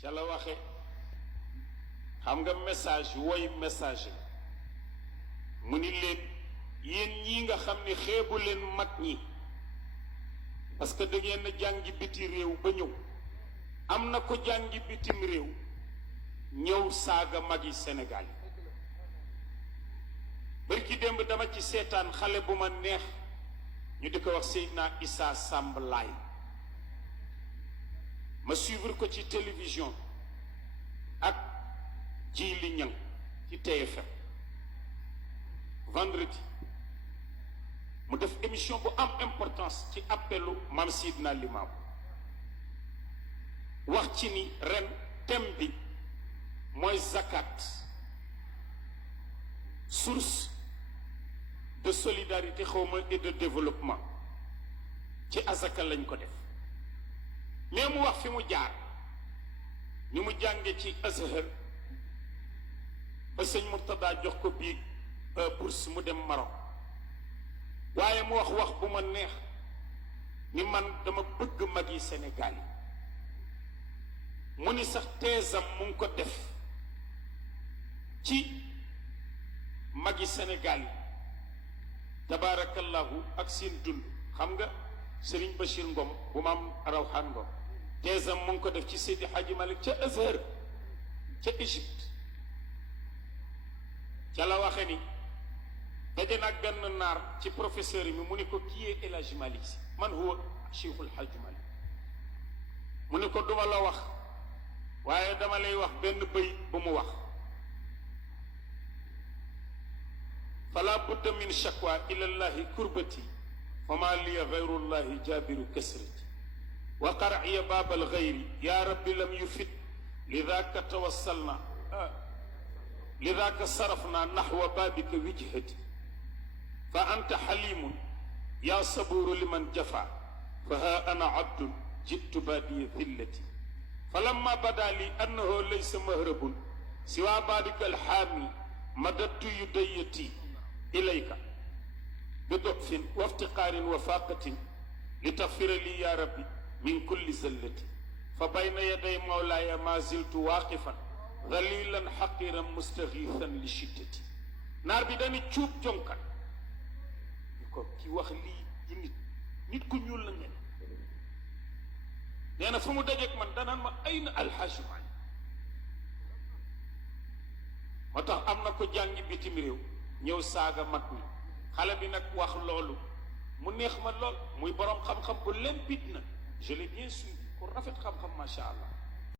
ca la waxe xam nga message woy message mu ni leen yéen ñii nga xam ne xeebu leen mag ñi parce que da ngeen a jàngi biti réew ba ñëw am na ko jàngi bitim réew ñëw saaga magi Sénégal yi bërki démb dama ci seetaan xale bu ma neex ñu di ko wax Seydina Issa Samb Laay ma suivre ko ci télévision ak Djili Niang ci TFM vendredi mu def émission bu am importance ci appelu Mam Sidna Limam wax ci ni ren thème bi mooy zakat source de solidarité xawma et de développement ci azaka lañ ko def mais mu wax fi mu jaar ni mu jànge ci Azhar ba sëñ Murtada jox ko bii bourse mu dem Maroc waaye mu wax bu ma neex ni man dama bëgg mag yi Sénégal yi mu ni sax teesam mu ngi ko def ci mag yi Sénégal yi tabaarakallahu ak seen dund xam nga Serigne Bachir Ngom bu maam Rawhan Ngom teesam mu ngi ko def ci Seydi Hadji Malick ca Azhar ca Égypte ca la waxe ni daje nag benn naar ci professeur yi mu ni ko kii El Hadji Malick si man huwa Cheikhul Hadji Malick mu ni ko duma la wax waaye dama lay wax benn bëy bu mu wax fala budda min shakwa ila llahi kurbati fama liya gayru llahi jabiru kasrati wa qar'iya bab alghayri ya rabbi lam yufid lidhaka tawassalna lidhaka sarafna nahwa babika wijhati fa anta halimun ya saburu liman jafa فها أنا عبد جئت بادي ذلتي فلما بدا لي أنه ليس مهرب سوى بارك الحامي مددت يديتي إليك بضعف وافتقار وفاقة لتغفر لي يا ربي من كل زلتي فبين يدي مولاي ما زلت واقفا ذليلا حقيرا مستغيثا لشدتي نار بداني تشوب جونكا كي واخ لي نيت nit ku ñuul la ngeen nee na fu mu dajeeg man danaan ma ay na alxaaji Maalik moo tax am na ko jàngi bitim réew ñëw saaga mag ñi xale bi nag wax loolu mu neex ma lool muy borom xam-xam bu limpide na je l'ai bien suivi ku rafet xam-xam macha allah